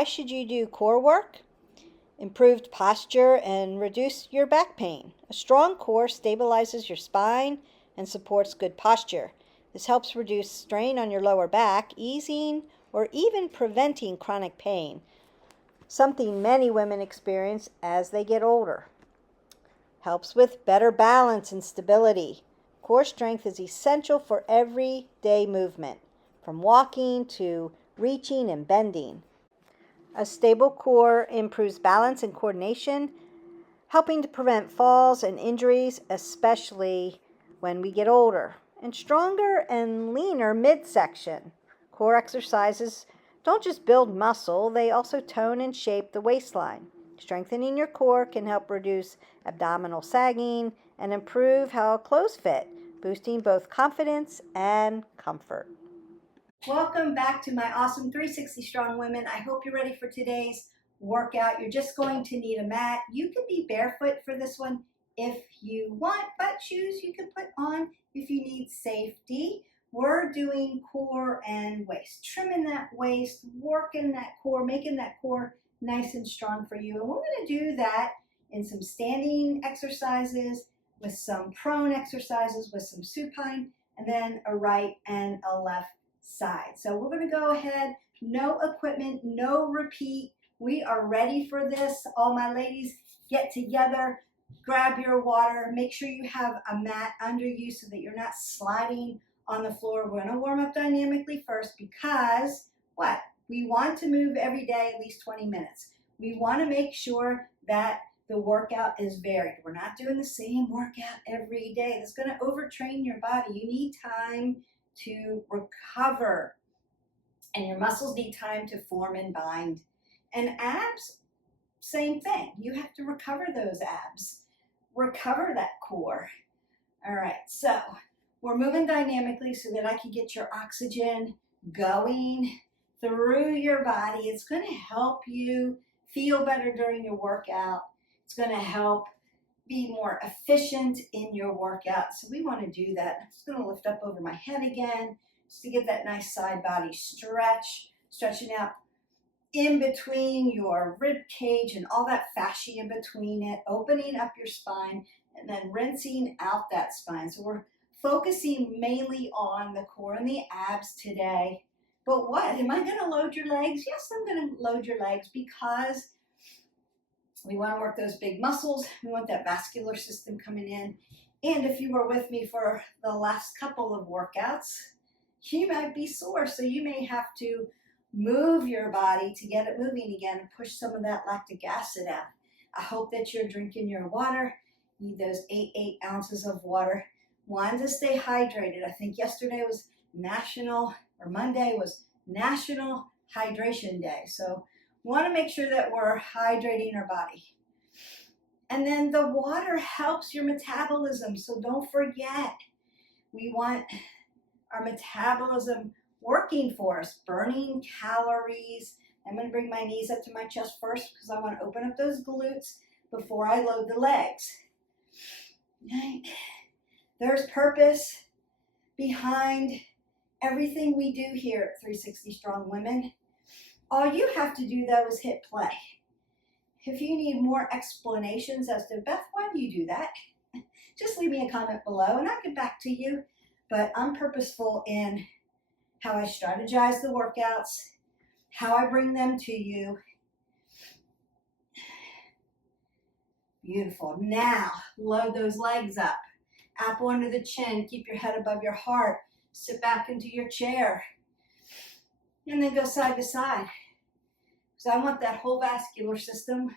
Why should you do core work? Improved posture and reduce your back pain. A strong core stabilizes your spine and supports good posture. This helps reduce strain on your lower back, easing or even preventing chronic pain, something many women experience as they get older. Helps with better balance and stability. Core strength is essential for everyday movement, from walking to reaching and bending. A stable core improves balance and coordination, helping to prevent falls and injuries, especially when we get older. And stronger and leaner midsection. Core exercises don't just build muscle, they also tone and shape the waistline. Strengthening your core can help reduce abdominal sagging and improve how clothes fit, boosting both confidence and comfort. Welcome back to my awesome 360 Strong Women. I hope you're ready for today's workout. You're just going to need a mat. You can be barefoot for this one if you want, but shoes you can put on if you need safety. We're doing core and waist, trimming that waist, working that core, making that core nice and strong for you. And we're going to do that in some standing exercises, with some prone exercises, with some supine, and then a right and a left side. So we're going to go ahead, no equipment, no repeat. We are ready for this. All my ladies, get together, grab your water, make sure you have a mat under you so that you're not sliding on the floor. We're going to warm up dynamically first because what? We want to move every day at least 20 minutes. We want to make sure that the workout is varied. We're not doing the same workout every day. That's going to overtrain your body. You need time to recover, and your muscles need time to form and bind. And abs, same thing. You have to recover those abs, recover that core. All right, so we're moving dynamically so that I can get your oxygen going through your body. It's going to help you feel better during your workout. It's going to help be more efficient in your workout. So we want to do that. I'm just going to lift up over my head again just to get that nice side body stretch, stretching out in between your rib cage and all that fascia in between it, opening up your spine and then rinsing out that spine. So we're focusing mainly on the core and the abs today. But what? Am I going to load your legs? Yes, I'm going to load your legs because we want to work those big muscles. We want that vascular system coming in. And if you were with me for the last couple of workouts, you might be sore. So you may have to move your body to get it moving again and push some of that lactic acid out. I hope that you're drinking your water. You need those 8 ounces of water. One, to stay hydrated. I think yesterday was Monday was National Hydration Day. So want to make sure that we're hydrating our body. And then the water helps your metabolism, so don't forget. We want our metabolism working for us, burning calories. I'm going to bring my knees up to my chest first because I want to open up those glutes before I load the legs. Right. There's purpose behind everything we do here at 360 Strong Women. All you have to do, though, is hit play. If you need more explanations as to, Beth, why do you do that? Just leave me a comment below and I'll get back to you. But I'm purposeful in how I strategize the workouts, how I bring them to you. Beautiful. Now, load those legs up. Apple under the chin. Keep your head above your heart. Sit back into your chair. And then go side to side. So I want that whole vascular system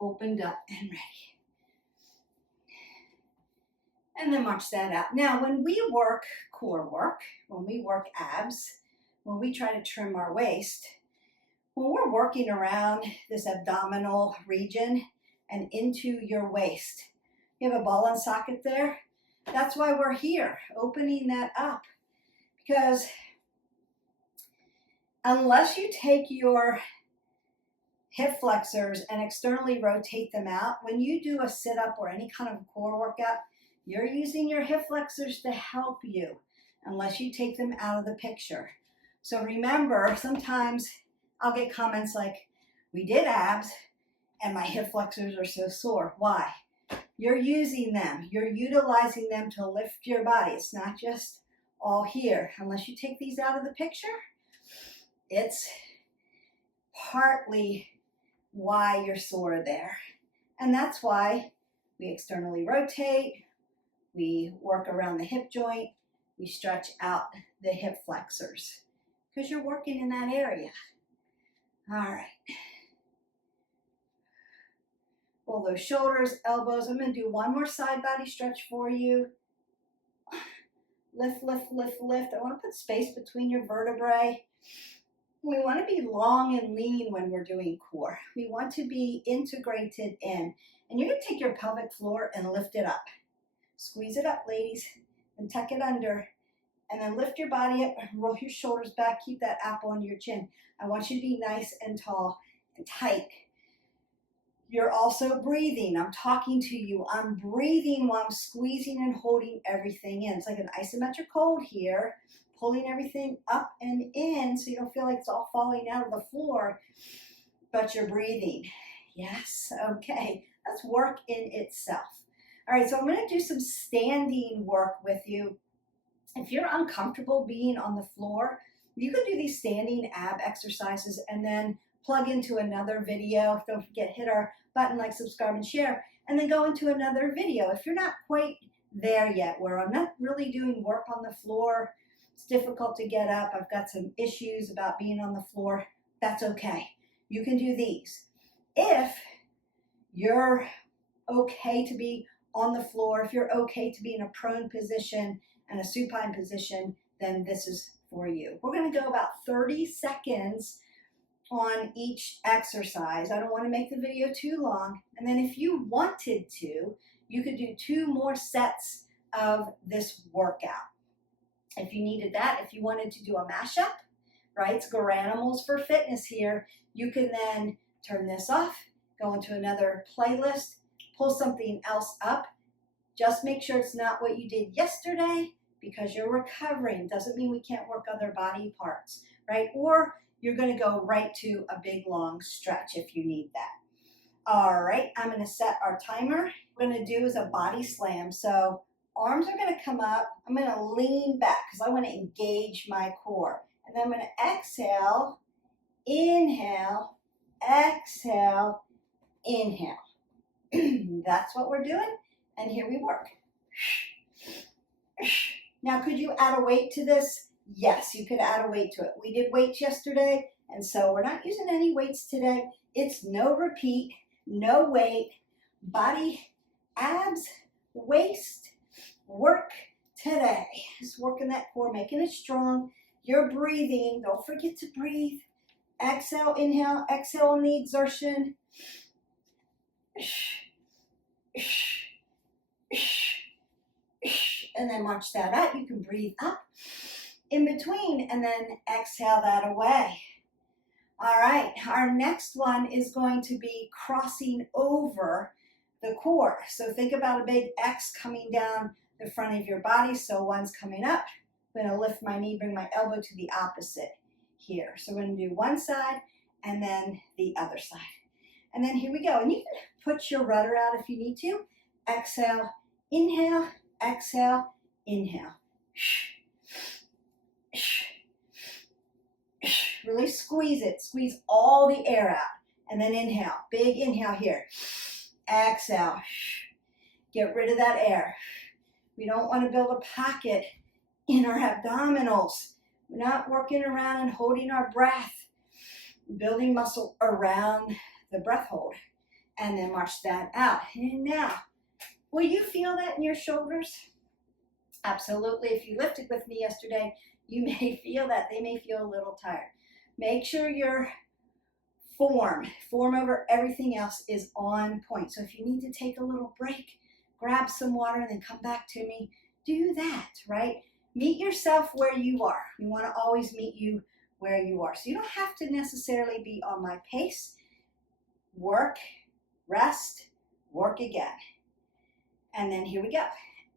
opened up and ready. And then march that out. Now, when we work core work, when we work abs, when we try to trim our waist, when we're working around this abdominal region and into your waist, you have a ball and socket there. That's why we're here, opening that up. Because unless you take your hip flexors and externally rotate them out, when you do a sit-up or any kind of core workout, you're using your hip flexors to help you unless you take them out of the picture. So remember, sometimes I'll get comments like, we did abs and my hip flexors are so sore. Why? You're using them. You're utilizing them to lift your body. It's not just all here. Unless you take these out of the picture, it's partly why you're sore there. And that's why we externally rotate, we work around the hip joint, we stretch out the hip flexors because you're working in that area. All right. Roll those shoulders, elbows. I'm going to do one more side body stretch for you. Lift, lift, lift, lift. I want to put space between your vertebrae. We want to be long and lean when we're doing core. We want to be integrated in. And you're going to take your pelvic floor and lift it up. Squeeze it up, ladies, and tuck it under. And then lift your body up, roll your shoulders back, keep that apple under your chin. I want you to be nice and tall and tight. You're also breathing. I'm talking to you. I'm breathing while I'm squeezing and holding everything in. It's like an isometric hold here, pulling everything up and in so you don't feel like it's all falling out of the floor, but you're breathing. Yes, okay. That's work in itself. All right, so I'm going to do some standing work with you. If you're uncomfortable being on the floor, you can do these standing ab exercises and then plug into another video. Don't forget, hit our button, like, subscribe, and share, and then go into another video. If you're not quite there yet, where I'm not really doing work on the floor, it's difficult to get up, I've got some issues about being on the floor, that's okay. You can do these. If you're okay to be on the floor, if you're okay to be in a prone position and a supine position, then this is for you. We're going to go about 30 seconds on each exercise. I don't want to make the video too long. And then if you wanted to, you could do 2 more sets of this workout. If you needed that, if you wanted to do a mashup, right? It's Garanimals for Fitness here. You can then turn this off, go into another playlist, pull something else up. Just make sure it's not what you did yesterday, because you're recovering. Doesn't mean we can't work other body parts, right? Or you're going to go right to a big long stretch if you need that. All right, I'm going to set our timer. What I'm going to do is a body slam. So arms are going to come up. I'm going to lean back because I want to engage my core. And then I'm going to exhale, inhale, exhale, inhale. That's what we're doing. And here we work. Now, could you add a weight to this? Yes, you could add a weight to it. We did weights yesterday, and so we're not using any weights today. It's no repeat, no weight, body, abs, waist, work today. Just working that core, making it strong. You're breathing. Don't forget to breathe. Exhale, inhale, exhale on the exertion. And then watch that out. You can breathe up in between and then exhale that away. All right, our next one is going to be crossing over the core. So think about a big X coming down the front of your body. So one's coming up. I'm going to lift my knee, bring my elbow to the opposite here. So we're going to do one side and then the other side. And then here we go. And you can put your rudder out if you need to. Exhale, inhale, exhale, inhale. Really squeeze it. Squeeze all the air out. And then inhale. Big inhale here. Exhale. Get rid of that air. We don't want to build a pocket in our abdominals. We're not working around and holding our breath. Building muscle around the breath hold. And then march that out. And now, will you feel that in your shoulders? Absolutely. If you lifted with me yesterday, you may feel that. They may feel a little tired. Make sure your form over everything else is on point. So if you need to take a little break, grab some water and then come back to me, do that, right? Meet yourself where you are. We want to always meet you where you are. So you don't have to necessarily be on my pace. Work, rest, work again. And then here we go.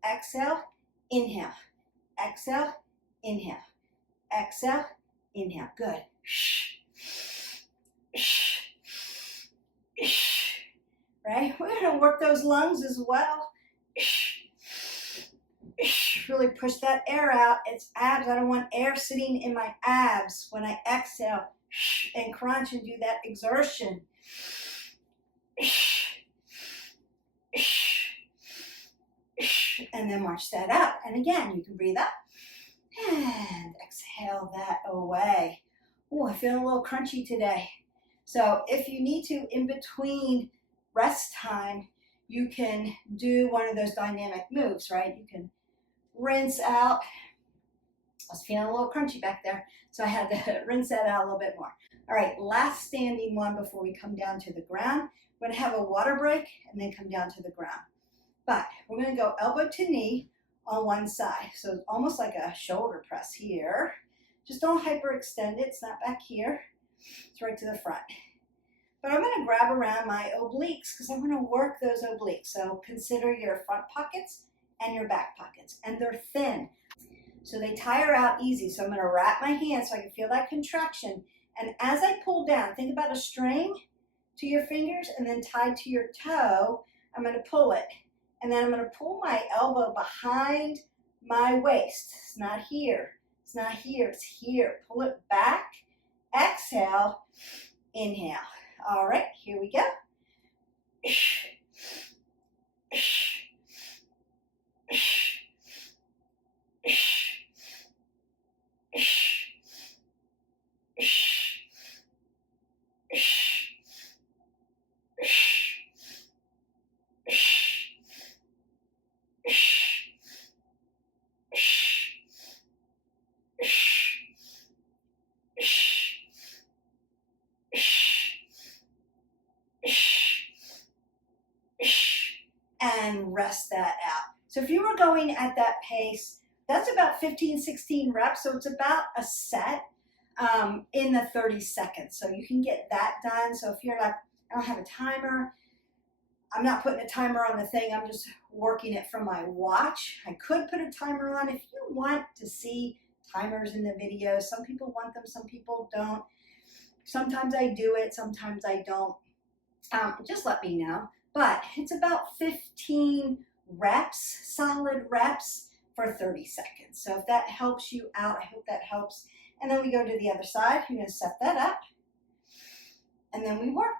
Exhale, inhale. Exhale, inhale. Exhale, inhale. Good. right? We're going to work those lungs as well. Really push that air out. It's abs. I don't want air sitting in my abs when I exhale and crunch and do that exertion. And then march that out. And again, you can breathe up and exhale that away. Oh, I feel a little crunchy today. So if you need to, in between rest time, you can do one of those dynamic moves, right? You can rinse out. I was feeling a little crunchy back there, so I had to rinse that out a little bit more. All right, last standing one before we come down to the ground. We're going to have a water break and then come down to the ground. But we're going to go elbow to knee on one side. So it's almost like a shoulder press here. Just don't hyperextend it. It's not back here. It's right to the front. But I'm going to grab around my obliques because I want to work those obliques. So consider your front pockets and your back pockets. And they're thin. So they tire out easy. So I'm going to wrap my hands so I can feel that contraction. And as I pull down, think about a string to your fingers and then tied to your toe. I'm going to pull it. And then I'm going to pull my elbow behind my waist. It's not here. It's not here. It's here. Pull it back. Exhale. Inhale. All right, here we go. And rest that out. So if you were going at that pace, that's about 15, 16 reps. So it's about a set in the 30 seconds. So you can get that done. So if you're like, I don't have a timer, I'm not putting a timer on the thing. I'm just working it from my watch. I could put a timer on if you want to see timers in the video. Some people want them, some people don't. Sometimes I do it, sometimes I don't. Just let me know. But it's about 15 reps, solid reps for 30 seconds. So if that helps you out, I hope that helps. And then we go to the other side. You're going to set that up. And then we work.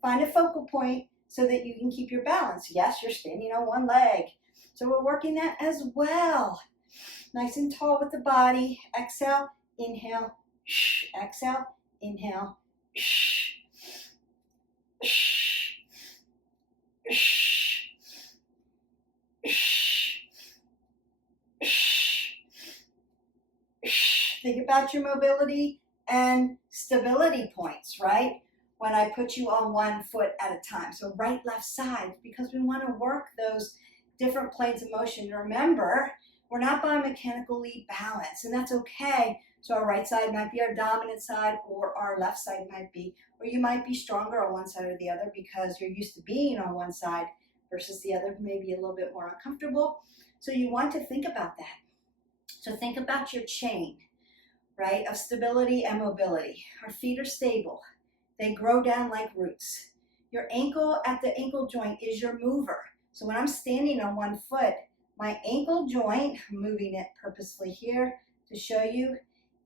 Find a focal point so that you can keep your balance. Yes, you're standing on one leg. So we're working that as well. Nice and tall with the body. Exhale, inhale, exhale, inhale. Think about your mobility and stability points, right? When I put you on one foot at a time. So right, left side, because we want to work those different planes of motion. Remember, we're not biomechanically balanced, and that's okay. So our right side might be our dominant side, or our left side might be, or you might be stronger on one side or the other because you're used to being on one side versus the other, maybe a little bit more uncomfortable. So you want to think about that. So think about your chain, right, of stability and mobility. Our feet are stable. They grow down like roots. Your ankle at the ankle joint is your mover. So when I'm standing on one foot, my ankle joint, I'm moving it purposefully here to show you,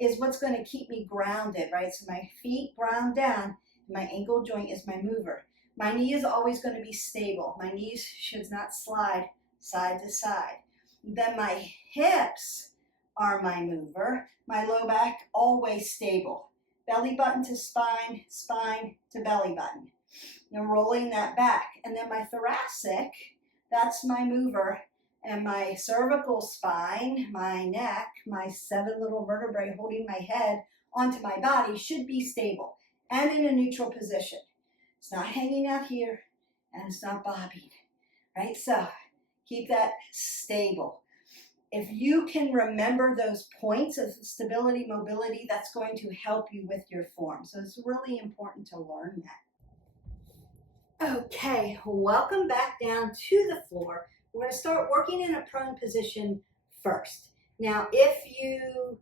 is what's going to keep me grounded, right? So my feet ground down, and my ankle joint is my mover. My knee is always going to be stable. My knees should not slide side to side. Then my hips are my mover. My low back, always stable. Belly button to spine, spine to belly button. Now rolling that back. And then my thoracic, that's my mover. And my cervical spine, my neck, my 7 little vertebrae holding my head onto my body should be stable and in a neutral position. It's not hanging out here and it's not bobbing, right? So keep that stable. If you can remember those points of stability, mobility, that's going to help you with your form. So it's really important to learn that. Okay, welcome back down to the floor. We're going to start working in a prone position first. Now, if you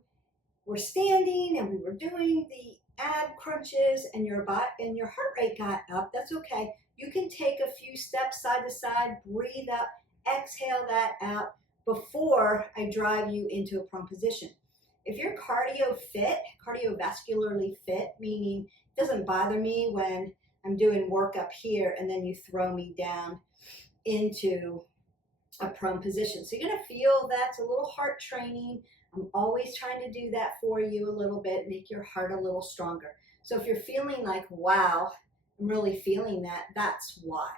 were standing and we were doing the ab crunches and your heart rate got up, that's okay. You can take a few steps side to side, breathe up, exhale that out before I drive you into a prone position. If you're cardiovascularly fit, meaning it doesn't bother me when I'm doing work up here and then you throw me down into a prone position. So you're gonna feel that's a little heart training. I'm always trying to do that for you a little bit, make your heart a little stronger. So if you're feeling like, wow, I'm really feeling that, that's why.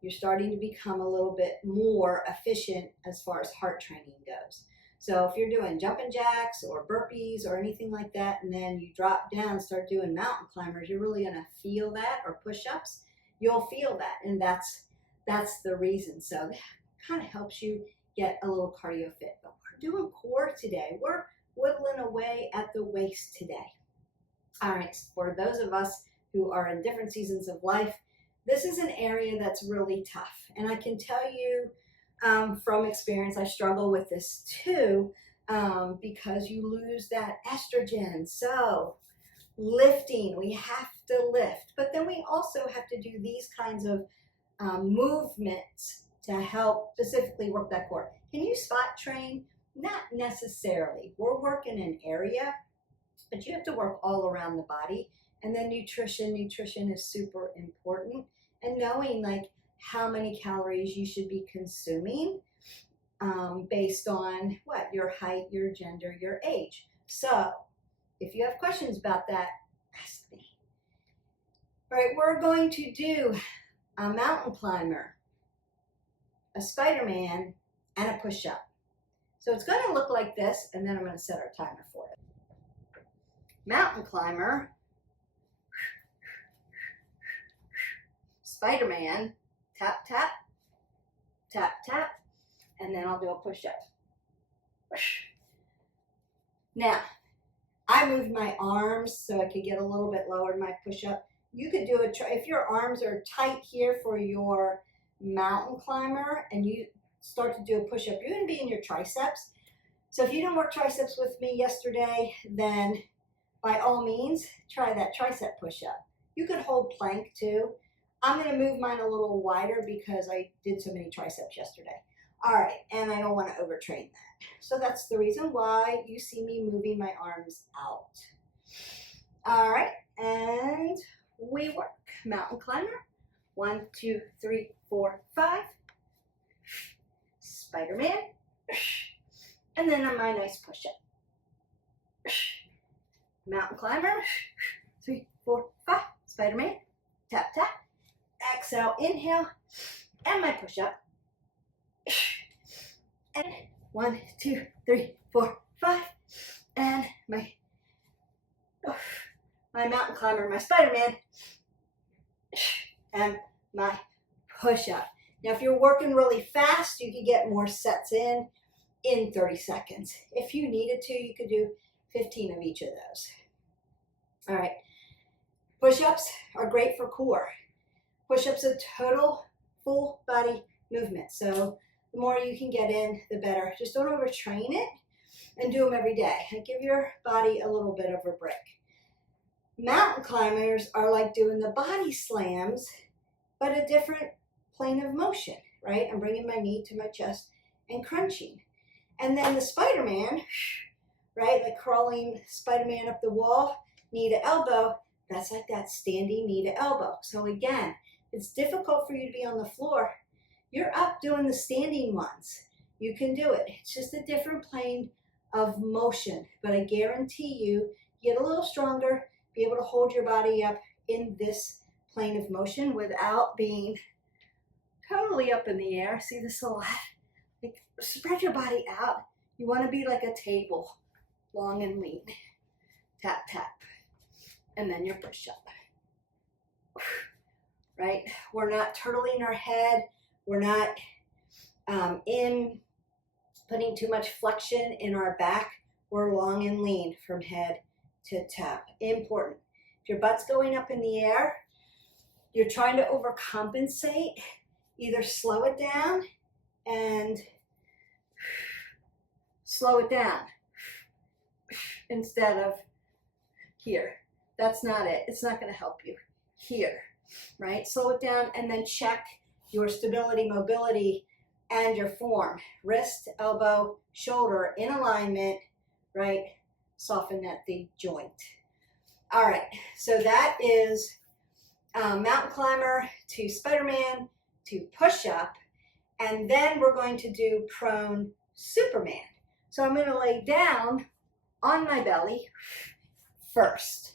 You're starting to become a little bit more efficient as far as heart training goes. So if you're doing jumping jacks or burpees or anything like that, and then you drop down and start doing mountain climbers, you're really gonna feel that, or push-ups, you'll feel that, and that's the reason. So that kind of helps you get a little cardio fit. But we're doing core today. We're whittling away at the waist today. All right, for those of us who are in different seasons of life, this is an area that's really tough. And I can tell you from experience, I struggle with this too, because you lose that estrogen. So lifting, we have to lift, but then we also have to do these kinds of movements to help specifically work that core. Can you spot train? Not necessarily. We're working an area, but you have to work all around the body. And then nutrition is super important. And knowing like how many calories you should be consuming based on what? Your height, your gender, your age. So if you have questions about that, ask me. All right, we're going to do a mountain climber, a Spider-Man, and a push-up. So it's going to look like this, and then I'm going to set our timer for it. Mountain climber, Spider-Man, tap, tap, tap, tap, and then I'll do a push-up. Now, I moved my arms so I could get a little bit lower in my push-up. You could do it if your arms are tight here for your mountain climber and you start to do a push-up, you're going to be in your triceps. So if you didn't work triceps with me yesterday, then by all means, try that tricep push-up. You could hold plank too. I'm going to move mine a little wider because I did so many triceps yesterday. All right, and I don't want to overtrain that. So that's the reason why you see me moving my arms out. All right, and we work. Mountain climber. 1, 2, 3, 4, 5. Spider-Man. And then on my nice push-up. Mountain climber. 3, 4, 5. Spider-Man. Tap, tap. Exhale, inhale. And my push-up. And 1, 2, 3, 4, 5. And my mountain climber, my Spider-Man. And my push-up. Now, if you're working really fast, you could get more sets in 30 seconds. If you needed to, you could do 15 of each of those. All right. Push-ups are great for core. Push-ups a total full body movement. So the more you can get in, the better. Just don't overtrain it and do them every day. And give your body a little bit of a break. Mountain climbers are like doing the body slams, but a different plane of motion, right? I'm bringing my knee to my chest and crunching. And then the Spider-Man, right? Like crawling Spider-Man up the wall, knee to elbow. That's like that standing knee to elbow. So again, it's difficult for you to be on the floor. You're up doing the standing ones. You can do it. It's just a different plane of motion. But I guarantee you, get a little stronger, be able to hold your body up in this plane of motion without being totally up in the air. See this a lot? Like, spread your body out. You want to be like a table, long and lean. Tap, tap. And then your push-up. Right? We're not turtling our head. We're not putting too much flexion in our back. We're long and lean from head to tap. Important. If your butt's going up in the air, you're trying to overcompensate. Either slow it down and slow it down instead of here. That's not it. It's not going to help you. Here, right? Slow it down and then check your stability, mobility, and your form. Wrist, elbow, shoulder in alignment, right? Soften at the joint. All right, so that is mountain climber to Spider-Man to push-up, and then we're going to do prone Superman. So I'm going to lay down on my belly first.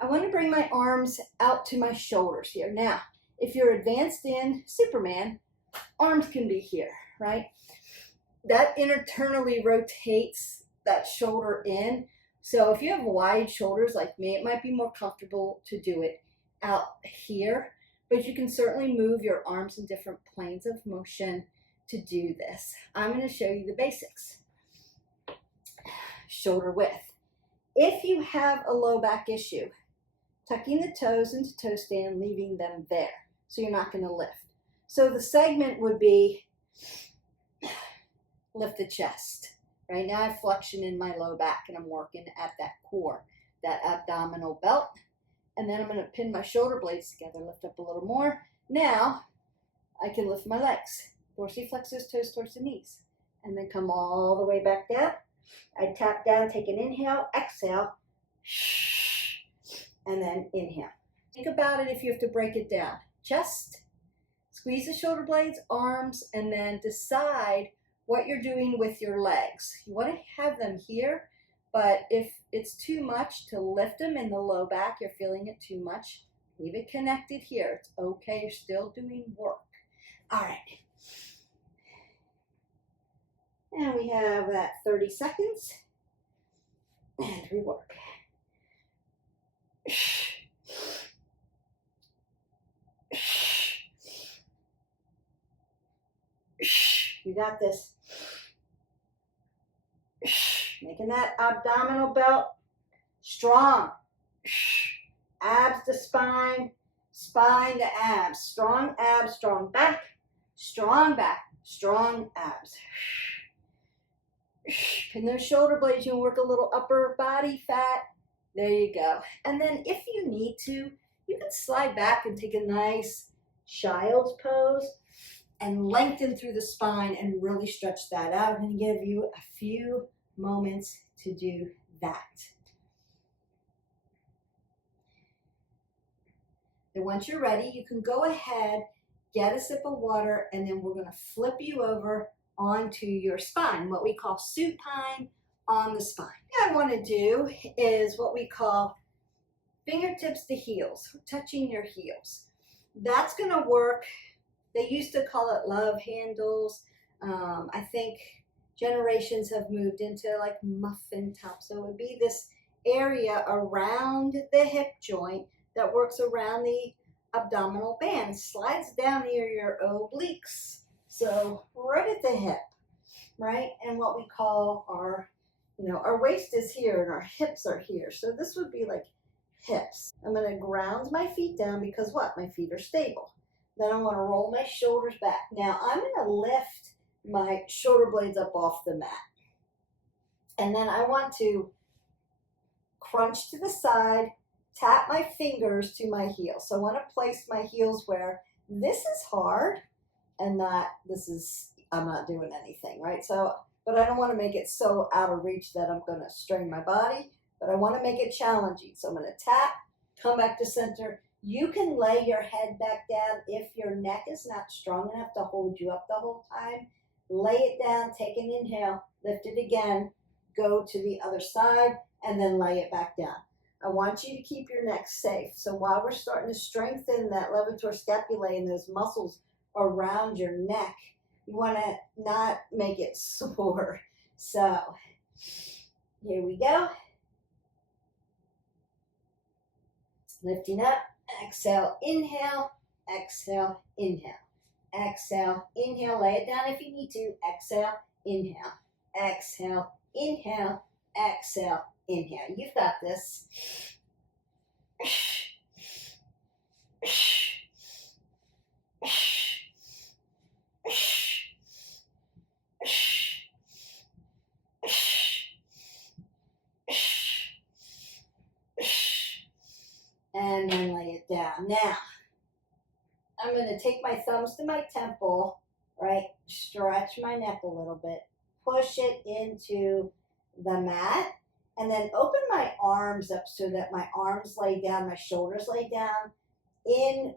I want to bring my arms out to my shoulders here. Now, if you're advanced in Superman, arms can be here, right? That internally rotates that shoulder in. So if you have wide shoulders like me, it might be more comfortable to do it out here, but you can certainly move your arms in different planes of motion to do this. I'm going to show you the basics. Shoulder width. If you have a low back issue, tucking the toes into toe stand, leaving them there, so you're not going to lift. So the segment would be lift the chest. Right now I have flexion in my low back and I'm working at that core, that abdominal belt. And then I'm going to pin my shoulder blades together, lift up a little more. Now I can lift my legs, dorsiflexors, toes towards the knees, and then come all the way back down. I tap down, take an inhale, exhale, and then inhale. Think about it if you have to break it down. Chest, squeeze the shoulder blades, arms, and then decide what you're doing with your legs. You want to have them here, but if it's too much to lift them in the low back, you're feeling it too much, leave it connected here. It's okay, you're still doing work. All right. And we have that 30 seconds, and we work. You got this. Making that abdominal belt strong. Abs to spine, spine to abs. Strong abs, strong back, strong back, strong abs. Pin those shoulder blades. You can work a little upper body fat. There you go. And then if you need to, you can slide back and take a nice child's pose and lengthen through the spine and really stretch that out. I'm going to give you a few moments to do that. And once you're ready, you can go ahead, get a sip of water, and then we're going to flip you over onto your spine, what we call supine on the spine. What I want to do is what we call fingertips to heels, touching your heels. That's going to work. They used to call it love handles. I think generations have moved into like muffin top. So it would be this area around the hip joint that works around the abdominal band, slides down near your obliques. So right at the hip, right? And what we call our, our waist is here and our hips are here. So this would be like hips. I'm going to ground my feet down because what? My feet are stable. Then I want to roll my shoulders back. Now I'm going to lift my shoulder blades up off the mat. And then I want to crunch to the side, tap my fingers to my heels. So I want to place my heels where this is hard and not this is, I'm not doing anything, right? So, but I don't want to make it so out of reach that I'm going to strain my body, but I want to make it challenging. So I'm going to tap, come back to center. You can lay your head back down if your neck is not strong enough to hold you up the whole time. Lay it down, take an inhale, lift it again, go to the other side, and then lay it back down. I want you to keep your neck safe. So while we're starting to strengthen that levator scapulae and those muscles around your neck, you want to not make it sore. So here we go. Lifting up, exhale, inhale, exhale, inhale. Exhale, inhale, lay it down if you need to. Exhale, inhale, exhale, inhale, exhale, inhale. You've got this. Now, I'm going to take my thumbs to my temple, right? Stretch my neck a little bit. Push it into the mat. And then open my arms up so that my arms lay down, my shoulders lay down in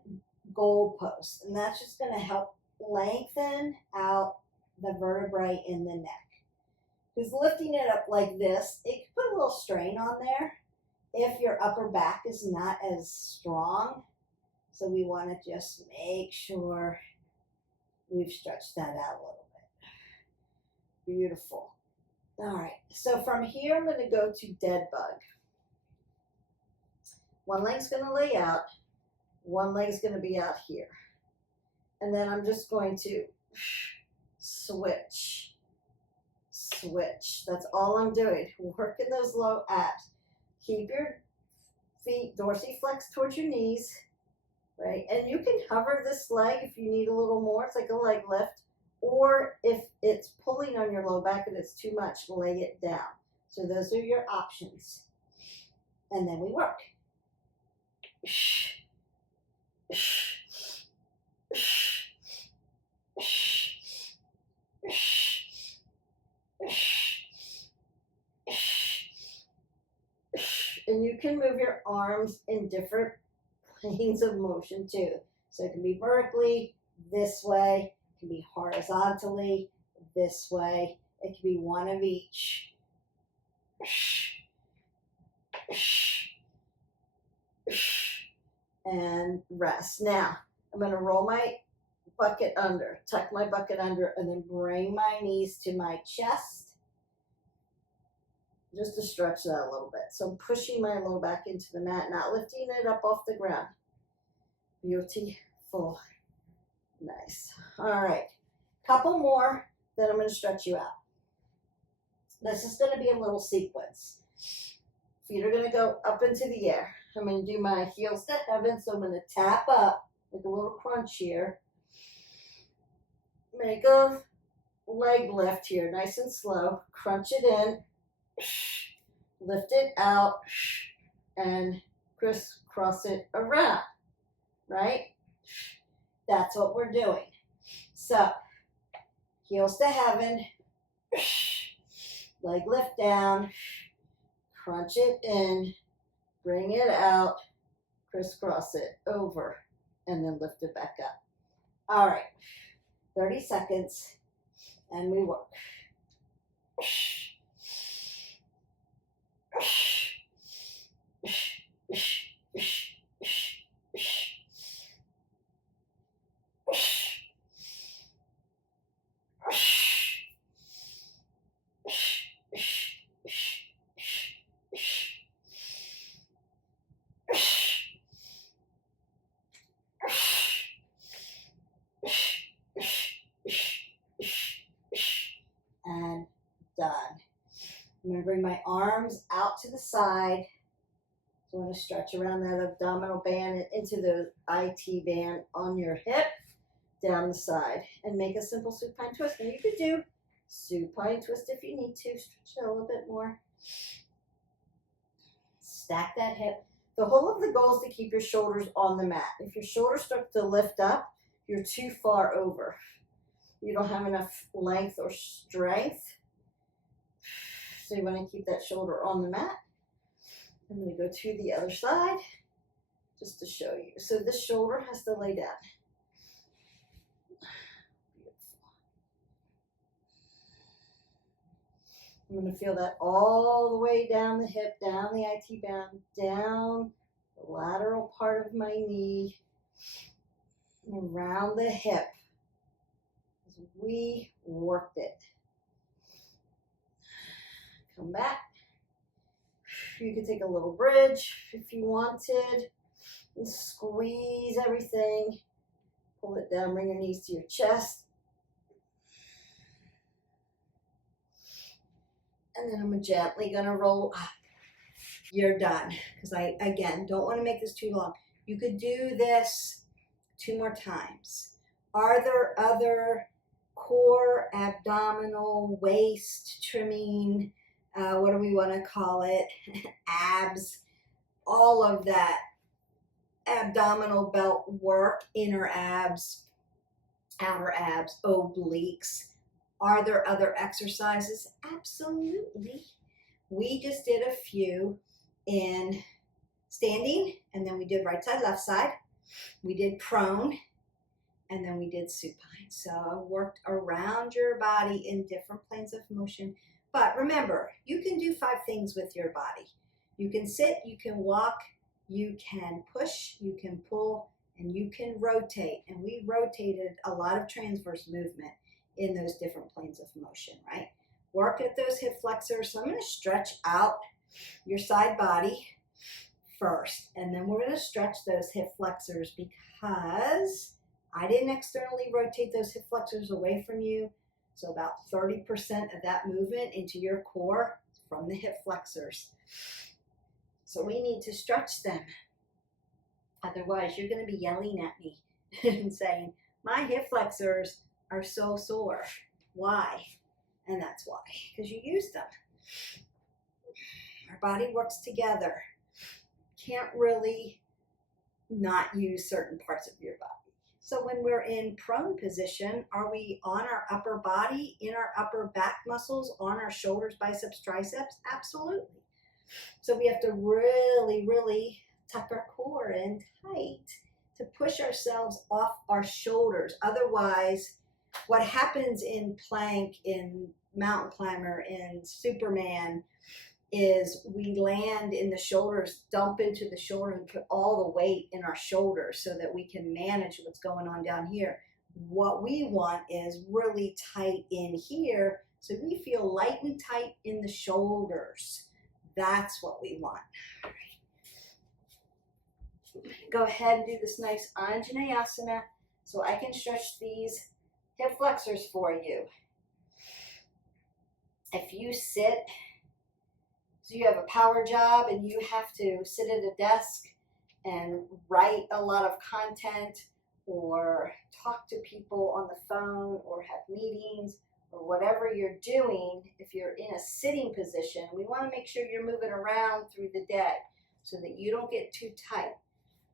goalposts. And that's just going to help lengthen out the vertebrae in the neck. Because lifting it up like this, it can put a little strain on there if your upper back is not as strong. So we want to just make sure we've stretched that out a little bit. Beautiful. All right, so from here, I'm going to go to dead bug. One leg's going to lay out. One leg's going to be out here. And then I'm just going to switch. That's all I'm doing. Working those low abs. Keep your feet dorsiflexed towards your knees, right? And you can hover this leg if you need a little more. It's like a leg lift. Or if it's pulling on your low back and it's too much, lay it down. So those are your options. And then we work. And you can move your arms in different planes of motion too. So it can be vertically, this way. It can be horizontally, this way. It can be one of each. And rest. Now, I'm going to roll my bucket under, tuck my bucket under, and then bring my knees to my chest, just to stretch that a little bit. So I'm pushing my low back into the mat, not lifting it up off the ground. Beautiful. Nice. All right. Couple more, then I'm going to stretch you out. This is going to be a little sequence. Feet are going to go up into the air. I'm going to do my heels to heaven, so I'm going to tap up like a little crunch here. Make a leg lift here, nice and slow. Crunch it in, lift it out, and crisscross it around, right? That's what we're doing. So, heels to heaven, leg lift down, crunch it in, bring it out, crisscross it over, and then lift it back up. All right, 30 seconds, and we work. And done. I'm going to bring my arms out to the side. So I'm going to stretch around that abdominal band and into the IT band on your hip, down the side, and make a simple supine twist. And you could do supine twist if you need to. Stretch it a little bit more. Stack that hip. The whole of the goal is to keep your shoulders on the mat. If your shoulders start to lift up, you're too far over. You don't have enough length or strength. So you want to keep that shoulder on the mat. I'm going to go to the other side just to show you. So this shoulder has to lay down. Beautiful. I'm going to feel that all the way down the hip, down the IT band, down the lateral part of my knee, and around the hip. We worked it. Come back. You could take a little bridge if you wanted. And squeeze everything. Pull it down, bring your knees to your chest. And then I'm gently going to roll up. You're done. Because I, again, don't want to make this too long. You could do this 2 more times. Are there other core, abdominal, waist trimming, what do we want to call it, abs, all of that abdominal belt work, inner abs, outer abs, obliques. Are there other exercises? Absolutely. We just did a few in standing, and then we did right side, left side. We did prone, and then we did supine. So I worked around your body in different planes of motion. But remember, you can do 5 things with your body. You can sit, you can walk, you can push, you can pull, and you can rotate. And we rotated a lot of transverse movement in those different planes of motion, right? Work at those hip flexors. So I'm going to stretch out your side body first, and then we're going to stretch those hip flexors because I didn't externally rotate those hip flexors away from you. So about 30% of that movement into your core is from the hip flexors. So we need to stretch them. Otherwise, you're going to be yelling at me and saying, my hip flexors are so sore. Why? And that's why, because you use them. Our body works together. Can't really not use certain parts of your body. So when we're in prone position, are we on our upper body, in our upper back muscles, on our shoulders, biceps, triceps? Absolutely. So we have to really, really tuck our core in tight to push ourselves off our shoulders. Otherwise, what happens in plank, in mountain climber, in Superman, is we land in the shoulders, dump into the shoulder, and put all the weight in our shoulders so that we can manage what's going on down here. What we want is really tight in here so we feel light and tight in the shoulders. That's what we want. All right. Go ahead and do this nice Anjaneyasana so I can stretch these hip flexors for you. If you sit, so you have a power job and you have to sit at a desk and write a lot of content or talk to people on the phone or have meetings or whatever you're doing, if you're in a sitting position, we want to make sure you're moving around through the day so that you don't get too tight.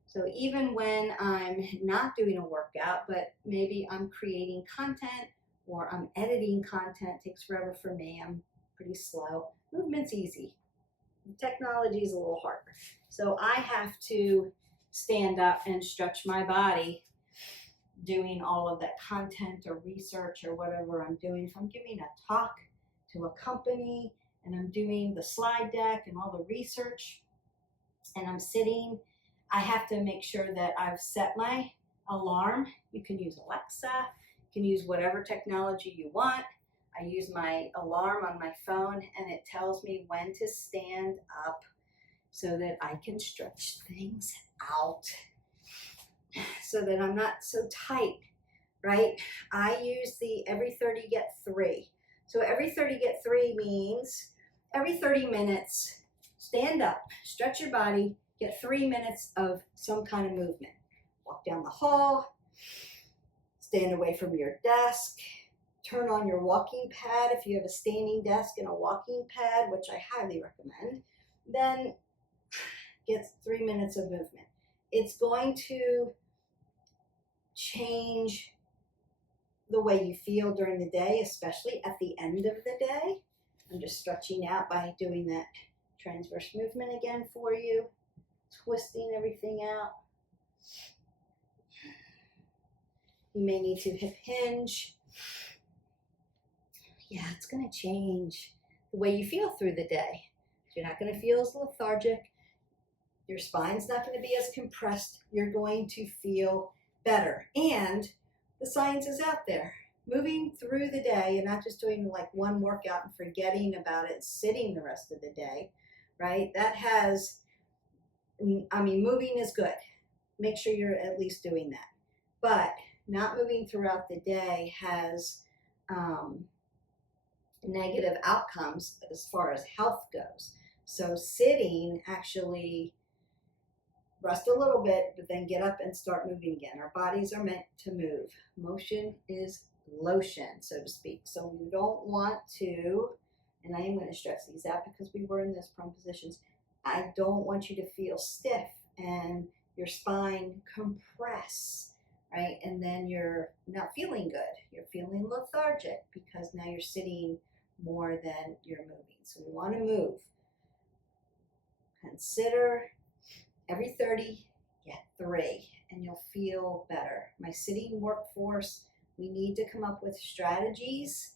So even when I'm not doing a workout, but maybe I'm creating content or I'm editing content, it takes forever for me, I'm pretty slow. Movement's easy. Technology is a little harder. So I have to stand up and stretch my body doing all of that content or research or whatever I'm doing. If I'm giving a talk to a company and I'm doing the slide deck and all the research and I'm sitting, I have to make sure that I've set my alarm. You can use Alexa, you can use whatever technology you want. I use my alarm on my phone and it tells me when to stand up so that I can stretch things out so that I'm not so tight, right? I use the every 30 get 3. So every 30 get 3 means every 30 minutes, stand up, stretch your body, get 3 minutes of some kind of movement. Walk down the hall, stand away from your desk, turn on your walking pad if you have a standing desk and a walking pad, which I highly recommend, then get 3 minutes of movement. It's going to change the way you feel during the day, especially at the end of the day. I'm just stretching out by doing that transverse movement again for you, twisting everything out. You may need to hip hinge. Yeah, it's going to change the way you feel through the day. You're not going to feel as lethargic. Your spine's not going to be as compressed. You're going to feel better. And the science is out there. Moving through the day and not just doing like one workout and forgetting about it, sitting the rest of the day, right? That has, moving is good. Make sure you're at least doing that. But not moving throughout the day has negative outcomes as far as health goes. So sitting, actually rest a little bit, but then get up and start moving again. Our bodies are meant to move. Motion is lotion, so to speak. So you don't want to, and I am going to stretch these out because we were in those prone positions. I don't want you to feel stiff and your spine compress, right? And then you're not feeling good. You're feeling lethargic because now you're sitting more than you're moving. So we want to move. Consider every 30, get 3, and you'll feel better. My sitting workforce, we need to come up with strategies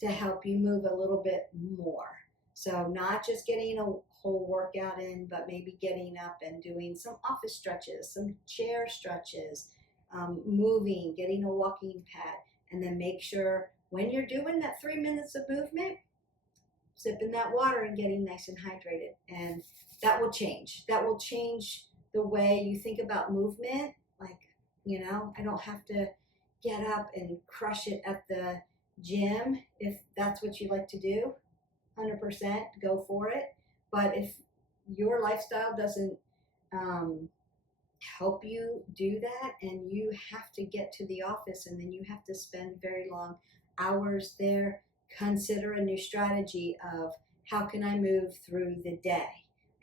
to help you move a little bit more. So not just getting a whole workout in, but maybe getting up and doing some office stretches, some chair stretches, moving, getting a walking pad, and then make sure when you're doing that 3 minutes of movement, sipping that water and getting nice and hydrated. And that will change. That will change the way you think about movement. Like, I don't have to get up and crush it at the gym. If that's what you like to do, 100% go for it. But if your lifestyle doesn't help you do that, and you have to get to the office and then you have to spend very long hours there, consider a new strategy of how can I move through the day?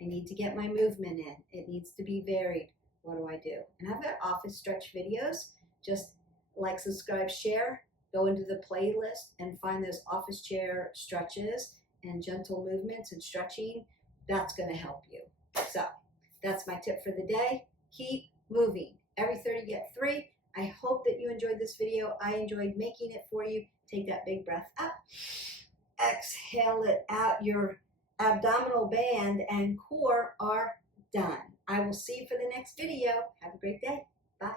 I need to get my movement in. It needs to be varied. What do I do? And I've got office stretch videos. Just like, subscribe, share, go into the playlist and find those office chair stretches and gentle movements and stretching. That's going to help you. So that's my tip for the day. Keep moving. Every 30, get 3. I hope that you enjoyed this video. I enjoyed making it for you. Take that big breath up. Exhale it out. Your abdominal band and core are done. I will see you for the next video. Have a great day. Bye.